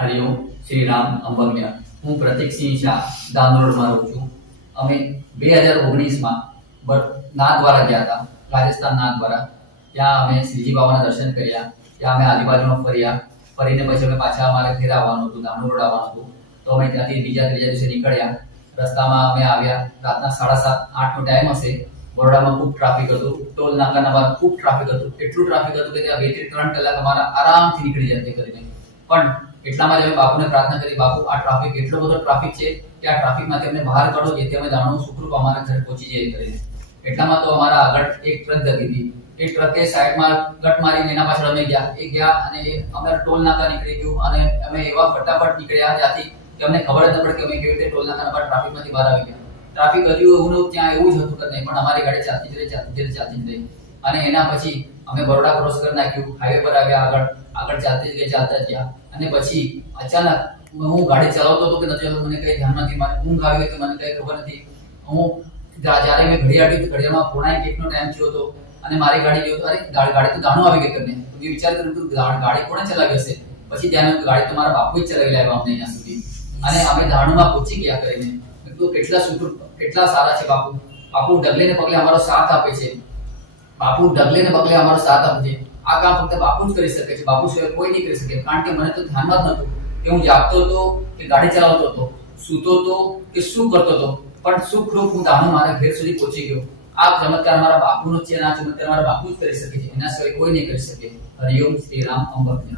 હરિઓમ શ્રી રામ અંબજ્ઞ। હું પ્રતીકસિંહ શાહ દાંદોડમાં રહું છું। અમે 2019માં નાથદ્વારા ગયા હતા, રાજસ્થાન નાથદ્વારા। ત્યાં અમે શ્રીજી બાબાના દર્શન કર્યા। ત્યાં અમે આજુબાજુમાં ફરીને પછી અમે પાછા અમારે ઘેર આવવાનું હતું, દાંડોડ રોડ આવવાનું હતું। તો અમે ત્યાંથી ત્રીજા દિવસે નીકળ્યા। રસ્તામાં અમે આવ્યા, રાતના 7:30-8નો ટાઈમ હશે। બરોડામાં ખૂબ ટ્રાફિક હતું, ટોલ નાકાના બહાર ખૂબ ટ્રાફિક હતું। એટલું ટ્રાફિક હતું કે ત્યાં 2 થી 3 કલાક અમારા આરામથી નીકળી જાય કરીને। પણ એટલામાં જ અમે બાપુને પ્રાર્થના કરી, બાપુ આ ટ્રાફિક એટલો બધો ટ્રાફિક છે કે આ ટ્રાફિકમાંથી અમને બહાર કાઢો, જેથી અમે દાણો સુખરૂપ અમારા ઘરે પહોંચી જઈએ કરીને। એટલામાં તો અમારા આગળ એક ટ્રક જતી હતી। એ ટ્રકે સાઈડમાં કટ મારીને એના પાછળ અમે ગયા અને અમારે ટોલ નાકા નીકળી ગયું અને અમે એવા ફટાફટ નીકળ્યા ત્યાંથી કે અમને ખબર જ ન પડી કે અમે કેવી રીતે ટોલ નાકાના પર ટ્રાફિકમાંથી બહાર આવી ગયા। ટ્રાફિક હજુ એવું ત્યાં એવું જ હતું કે નહીં, પણ અમારી ગાડી ચાલતી જ રહી। અને એના પછી અમે બરોડા ક્રોસ કરી નાખ્યું, હાઈવે પર આવ્યા, આગળ ચાલતા જ ગયા। અને પછી અચાનક હું ગાડી ચલાવતો હતો કે નથી ચલાવતો મને કઈ ધ્યાન નથી, મને ઊંઘ આવી હતી, મને કઈ ખબર નથી। હું જ્યારે મેં ઘડિયાળ જોઈ તો ઘડિયાળમાં 1:45નો ટાઈમ થયો હતો અને મારી ગાડી જોઈ તો અરે ગાડી તો દાણો આવી ગઈ કરીને। મેં વિચાર કર્યો કે ગાડી કોણે ચલાવી હશે? પછી ધ્યાન આવ્યું ગાડી તો મારા બાપુ જ ચલાવી લાવ્યા અમને અહીંયા સુધી, અને અમે દાણુમાં પહોંચી ગયા કરીને। મેં કીધું કેટલા સુખરૂપ, કેટલા સારા છે બાપુ। બાપુ ડગલે ને પગલે અમારો સાથ આપે છે। બાપુ ડગલે ને પગલે અમારો સાથ આપે છે। આ કામ ફક્ત બાપુ જ કરી શકે છે, બાપુ સિવાય કોઈ નહીં કરી શકે। કારણ કે મને તો ધ્યાનમાં જ નહોતું કે હું જાગતો હતો કે ગાડી ચલાવતો હતો, સૂતો હતો કે શું કરતો હતો, પણ સુખરૂપ હું દાણો મારા ઘેર સુધી પહોંચી ગયો। આ ચમત્કાર મારા બાપુનો છે અને આ ચમત્કાર મારા બાપુ જ કરી શકે છે, એના સિવાય કોઈ નહીં કરી શકે। હરિઓમ શ્રી રામ અંબજ્ઞ।